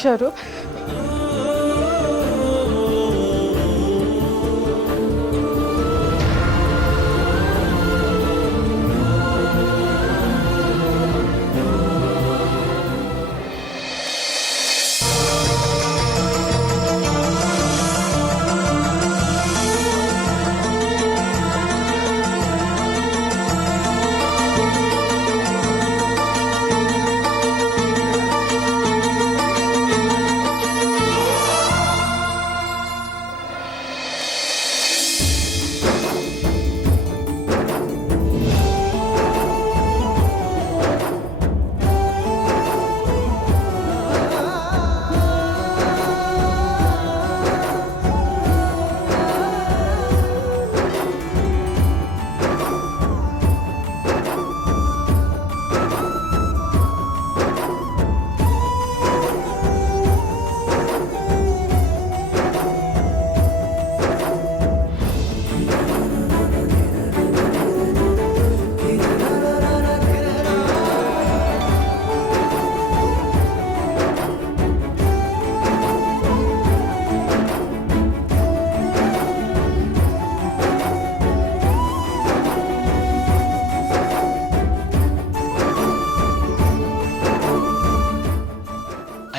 ಹುಷಾರು.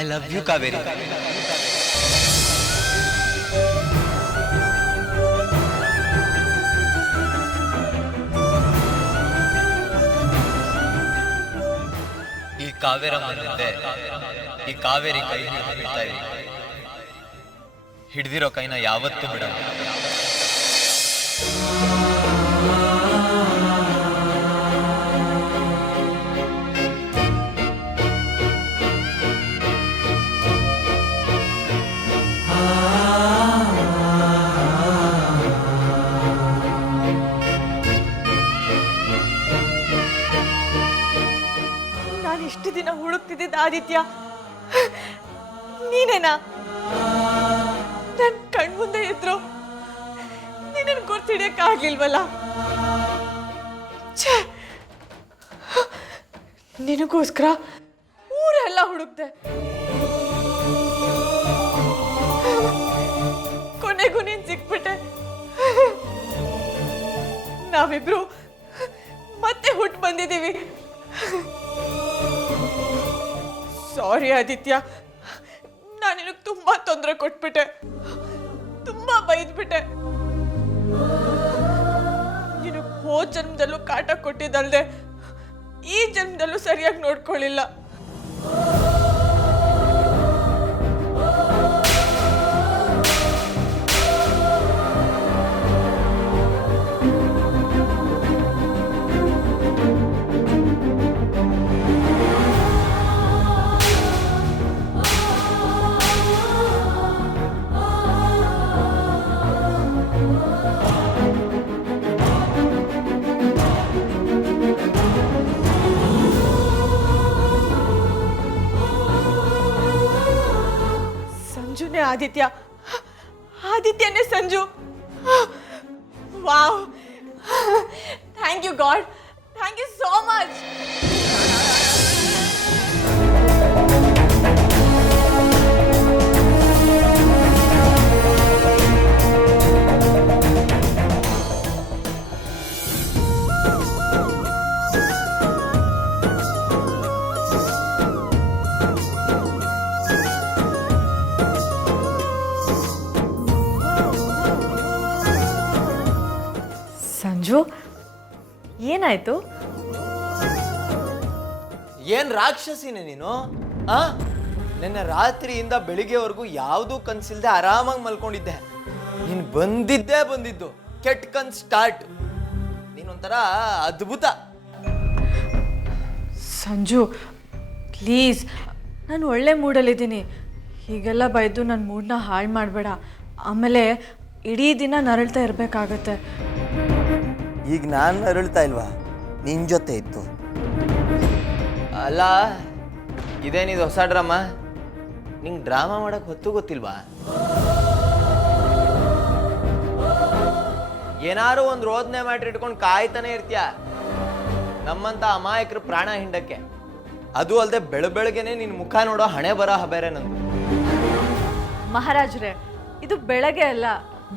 I love you, Kaveri. ಈ ಕಾವೇರಮ್ಮ ಮುಂದೆ ಈ ಕಾವೇರಿ ಕೈ ಹಿಡಿತಾ ಇದೆ. ಹಿಡಿದಿರೋ ಕೈನ ಯಾವತ್ತೂ ಬಿಡಲ್ಲ. ಇಷ್ಟು ದಿನ ಹುಡುಕ್ತಿದ್ದ ಆದಿತ್ಯ ನೀನೇನಾ? ನನ್ ಕಣ್ಮುಂದೆ ಇದ್ರು ನೀನನ್ ಗುರ್ತಿಡಿಯಕ್ಕಾಗ್ಲಿಲ್ವಲ್ಲ. ನಿನಗೋಸ್ಕರ ಊರೆಲ್ಲ ಹುಡುಕ್ದೆ, ಕೊನೆಗೂ ನೀನ್ ಸಿಕ್ಬಿಟ್ಟೆ. ನಾವಿಬ್ರು ಮತ್ತೆ ಹುಟ್ಟು ಬಂದಿದ್ದೀವಿ. ಸಾರಿ ಆದಿತ್ಯ, ನಾನು ನಿನಗೆ ತುಂಬಾ ತೊಂದರೆ ಕೊಟ್ಬಿಟ್ಟೆ, ತುಂಬಾ ಬೈದ್ಬಿಟ್ಟೆ. ನಿನಗೆ ಹೋದ ಜನ್ಮದಲ್ಲೂ ಕಾಟ ಕೊಟ್ಟಿದ್ದಲ್ದೆ ಈ ಜನ್ಮದಲ್ಲೂ ಸರಿಯಾಗಿ ನೋಡ್ಕೊಳ್ಳಿಲ್ಲ. ಆದಿತ್ಯ, ಆದಿತ್ಯನೇ Sanju. Wow, thank you god, thank you so much. Sanju, ಏನಾಯ್ತು? ಏನ್ ರಾಕ್ಷಸಿನೇ ನೀನು? ನಿನ್ನೆ ರಾತ್ರಿಯಿಂದ ಬೆಳಿಗ್ಗೆವರೆಗೂ ಯಾವುದೂ ಕನ್ಸಿಲ್ದೆ ಆರಾಮಾಗಿ ಮಲ್ಕೊಂಡಿದ್ದೆ. ನೀನು ಬಂದಿದ್ದು ಕೆಟ್ಟ ಕನ್ಸ್ ಸ್ಟಾರ್ಟ್. ನೀನೊಂಥರ ಅದ್ಭುತ. ಸಂಜು ಪ್ಲೀಸ್, ನಾನು ಒಳ್ಳೆ ಮೂಡಲ್ಲಿದ್ದೀನಿ. ಹೀಗೆಲ್ಲ ಬೈದು ನನ್ನ ಮೂಡನ್ನ ಹಾಳು ಮಾಡಬೇಡ. ಆಮೇಲೆ ಇಡೀ ದಿನ ನರಳ್ತಾ ಇರಬೇಕಾಗತ್ತೆ. ಈಗ ನಾನು ನರಳ್ತಾ ಇಲ್ವಾ? ನಿನ್ನ ಜೊತೆ ಇತ್ತು ಅಲ್ಲ. ಇದೇನಿದು ಹೊಸ ಡ್ರಾಮಾ? ನಿಂಗೆ ಡ್ರಾಮಾ ಮಾಡಕ್ಕೆ ಹೊತ್ತು ಗೊತ್ತಿಲ್ವಾ? ಏನಾರು ಒಂದು ರೋದನೆ ಮಾಡಿಟ್ಕೊಂಡು ಕಾಯ್ತಾನೆ ಇರ್ತೀಯ ನಮ್ಮಂತ ಅಮಾಯಕರು ಪ್ರಾಣ ಹಿಂಡಕ್ಕೆ. ಅದು ಅಲ್ಲದೆ ಬೆಳಬೆಳಗ್ಗೆನೆ ನಿನ್ನ ಮುಖ ನೋಡೋ ಹಣೆ ಬರಹ ಬೇರೆ ನಂದು. ಮಹಾರಾಜ್ರೆ, ಇದು ಬೆಳಗ್ಗೆ ಅಲ್ಲ,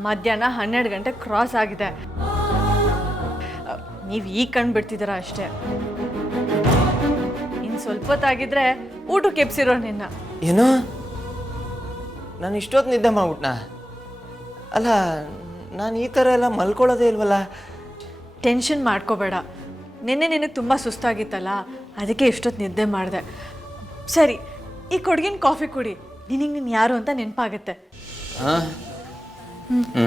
ಮಧ್ಯಾಹ್ನ 12 ಗಂಟೆ ಕ್ರಾಸ್ ಆಗಿದೆ. ನೀವು ಈಗ ಕಂಡುಬಿಡ್ತಿದ್ದೀರ ಅಷ್ಟೇ. ಇನ್ನು ಸ್ವಲ್ಪ ಹೊತ್ತಾಗಿದ್ರೆ ಊಟಕ್ಕೆ ಎಬ್ಸಿರೋ ನಿನ್ನ. ಏನೋ ನಾನು ಇಷ್ಟೊತ್ತು ನಿದ್ದೆ ಮಾಡ್ಬಿಟ್ನಾ? ಅಲ್ಲ, ನಾನು ಈ ಥರ ಎಲ್ಲ ಮಲ್ಕೊಳ್ಳೋದೇ ಇಲ್ವಲ್ಲ. ಟೆನ್ಷನ್ ಮಾಡ್ಕೋಬೇಡ. ನಿನಗೆ ತುಂಬ ಸುಸ್ತಾಗಿತ್ತಲ್ಲ, ಅದಕ್ಕೆ ಇಷ್ಟೊತ್ತು ನಿದ್ದೆ ಮಾಡಿದೆ. ಸರಿ, ಈ ಕೊಡಗಿನ ಕಾಫಿ ಕುಡಿ, ನೀನು ಯಾರು ಅಂತ ನೆನಪಾಗುತ್ತೆ. ಹಾಂ. ಹ್ಞೂ.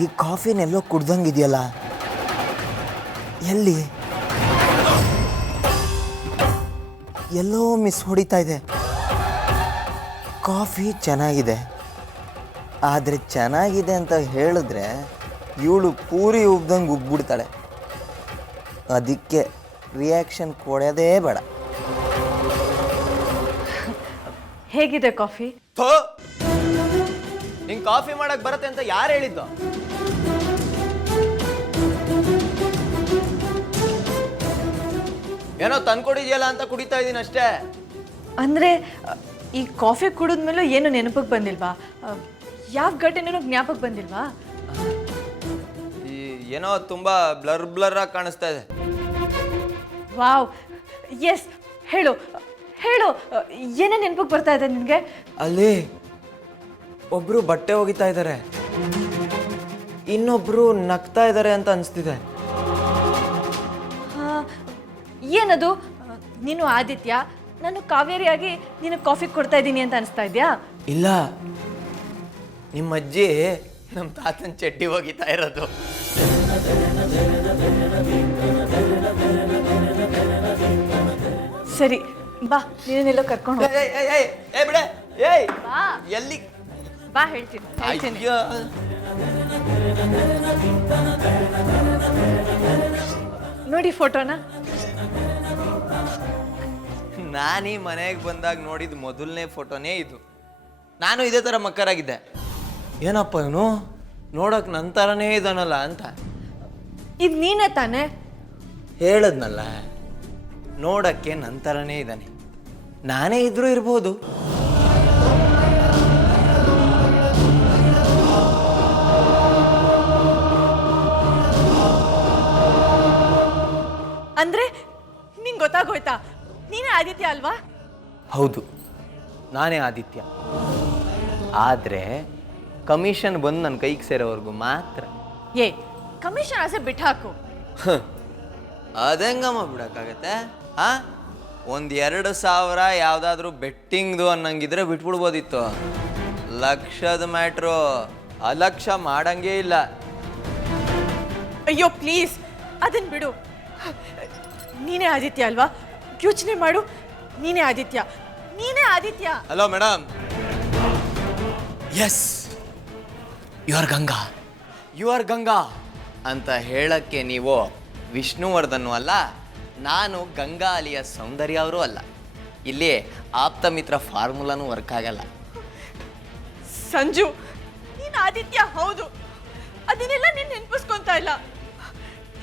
ಈ ಕಾಫಿನೆಲ್ಲೋ ಕುಡ್ದಂಗಿದೆಯಲ್ಲ, ಎಲ್ಲಿ ಎಲ್ಲೋ ಮಿಸ್ ಹೊಡಿತಾ ಇದೆ. ಕಾಫಿ ಚೆನ್ನಾಗಿದೆ, ಆದರೆ ಚೆನ್ನಾಗಿದೆ ಅಂತ ಹೇಳಿದ್ರೆ ಇವಳು ಪೂರಿ ಉಬ್ದಂಗೆ ಉಬ್ಬಿಡ್ತಾಳೆ. ಅದಕ್ಕೆ ರಿಯಾಕ್ಷನ್ ಕೊಡೋದೇ ಬೇಡ. ಹೇಗಿದೆ ಕಾಫಿ? ಥೋ, ನಿಂಗೆ ಕಾಫಿ ಮಾಡಕ್ ಬರತ್ತೆ ಅಂತ ಯಾರು ಹೇಳಿದ್ದು? ಏನೋ ತಂದ್ಕೊಡಿದ್ಯಲ್ಲ ಅಂತ ಕುಡಿತಾ ಇದ್ದೀನಿ ಅಷ್ಟೇ. ಅಂದರೆ ಈ ಕಾಫಿ ಕುಡಿದ್ಮೇಲೂ ಏನು ನೆನಪಿಗೆ ಬಂದಿಲ್ವಾ? ಯಾವ ಘಟನೆನೂ ಜ್ಞಾಪಕ ಬಂದಿಲ್ವಾ? ಏನೋ ತುಂಬಾ ಬ್ಲರ್ ಆಗಿ ಕಾಣಿಸ್ತಾ ಇದೆ. ವಾವ್, ಎಸ್, ಹೇಳು ಹೇಳು, ಏನೇ ನೆನಪಿಗೆ ಬರ್ತಾ ಇದೆ ನಿನಗೆ? ಅಲ್ಲಿ ಒಬ್ರು ಬಟ್ಟೆ ಒಗಿತಾ ಇದ್ದಾರೆ, ಇನ್ನೊಬ್ರು ನಗ್ತಾ ಇದ್ದಾರೆ ಅಂತ ಅನಿಸ್ತಿದೆ. ಏನದು? ನೀನು ಆದಿತ್ಯ, ನಾನು ಕಾವೇರಿಯಾಗಿ ನೀನು ಕಾಫಿ ಕೊಡ್ತಾ ಇದ್ದೀನಿ ಅಂತ ಅನಿಸ್ತಾ ಇದೆಯಾ? ಇಲ್ಲ, ನಿಮ್ಮ ಅಜ್ಜಿ ನಮ್ಮ ತಾತನ ಚಡ್ಡಿ ಒಗಿತಾ ಇರೋದು. ಸರಿ ಬಾ, ನೀನೆಲ್ಲೋ ಕರ್ಕೊಂಡು ಹೋಗು. ಬಿಡೆ, ಏಯ್ ಬಾ, ಎಲ್ಲಿ? ಬಾ, ಹೇಳ್ತೀನಿ. ಅಯ್ಯೋ. ನೋಡಿ ಫೋಟೋನ. ನಾನೀ ಮನೆಗೆ ಬಂದಾಗ ನೋಡಿದ ಮೊದಲನೇ ಫೋಟೋನೇ ಇದು. ನಾನು ಇದೇ ಥರ ಮಕ್ಕರಾಗಿದ್ದೆ. ಏನಪ್ಪ ಇವನು ನೋಡಕ್ ನನ್ನ ಥರನೇ ಇದಾನಲ್ಲ ಅಂತ. ಇದು ನೀನೇ ತಾನೇ? ಹೇಳದ್ನಲ್ಲ, ನೋಡಕ್ಕೆ ನನ್ನ ಥರನೇ ಇದ್ದಾನೆ. ನಾನೇ ಇದ್ರೂ ಇರ್ಬೋದು. ಅಂದ್ರೆ ನಿಂಗೆ ಗೊತ್ತಾಗೋಯ್ತಾ ನೀನೇ ಆದಿತ್ಯ ಅಲ್ವಾ? ಹೌದು, ನಾನೇ ಆದಿತ್ಯ. ಆದರೆ ಕಮಿಷನ್ ಬಂದು ನನ್ನ ಕೈಗೆ ಸೇರೋವರೆಗೂ ಮಾತ್ರ. ಏ, ಕಮಿಷನ್ ಆಸೆ ಬಿಟ್ಟಾಕು. ಅದೆಂಗಮ್ಮ ಬಿಡೋಕ್ಕಾಗತ್ತೆ? ಹಾಂ, 1-2 ಯಾವುದಾದ್ರೂ ಬೆಟ್ಟಿಂಗ್ದು ಅನ್ನಂಗಿದ್ರೆ ಬಿಟ್ಬಿಡ್ಬೋದಿತ್ತು. ಲಕ್ಷದ ಮ್ಯಾಟ್ರು, ಅಲಕ್ಷ ಮಾಡಂಗೇ ಇಲ್ಲ. ಅಯ್ಯೋ ಪ್ಲೀಸ್, ಅದನ್ನ ಬಿಡು. ನೀನೇ ಆದಿತ್ಯ ಅಲ್ವಾ? ಯೋಚನೆ ಮಾಡು, ನೀನೇ ಆದಿತ್ಯ, ನೀನೇ Aditya. Hello madam. Yes, you are Ganga ಅಂತ ಹೇಳಕ್ಕೆ ನೀವು ವಿಷ್ಣುವರ್ಧನ್ ಅಲ್ಲ, ನಾನು ಗಂಗಾ ಅಲಿಯ ಸೌಂದರ್ಯ ಅವರು ಅಲ್ಲ. ಇಲ್ಲಿ ಆಪ್ತ ಮಿತ್ರ ಫಾರ್ಮುಲಾನು ವರ್ಕ್ ಆಗಲ್ಲ. ಸಂಜು, ನೀನು ಆದಿತ್ಯ ಹೌದು, ಅದನ್ನೆಲ್ಲ ನೀನು ನೆನಪಿಸ್ಕೊಂತ ಇಲ್ಲ.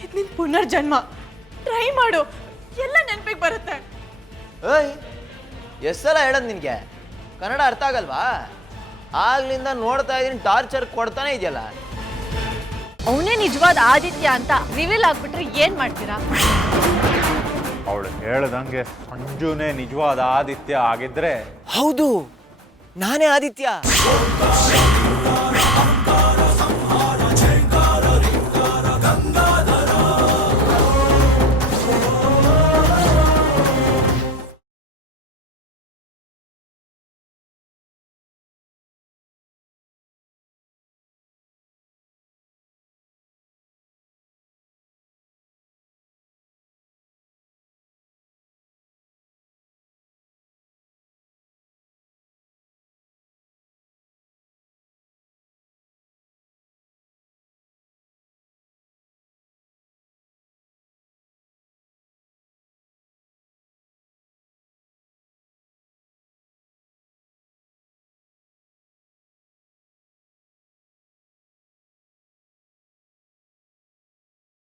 ಇದು ನಿನ್ನ ಪುನರ್ಜನ್ಮ. ಟ್ರೈ ಮಾಡು, ಎಲ್ಲ ನೆನಪಿಗೆ ಬರುತ್ತೆ. ಏಯ್, ಎಷ್ಟು ಸಲ ಹೇಳೋದು ನಿನಗೆ? ಕನ್ನಡ ಅರ್ಥ ಆಗಲ್ವಾ? ಆಗ್ಲಿಂದ ನೋಡ್ತಾ ಇದ್ದೀನಿ, ಟಾರ್ಚರ್ ಕೊಡ್ತಾನೆ ಇದೆಯಲ್ಲ. ಅವನೇ ನಿಜವಾದ ಆದಿತ್ಯ ಅಂತ ರಿವೀಲ್ ಆಗ್ಬಿಟ್ರೆ ಏನ್ ಮಾಡ್ತೀರಾ? ಅವಳು ಹೇಳ್ದಂಗೆ ಸಂಜುನೇ ನಿಜವಾದ ಆದಿತ್ಯ ಆಗಿದ್ರೆ ಹೌದು, ನಾನೇ ಆದಿತ್ಯ.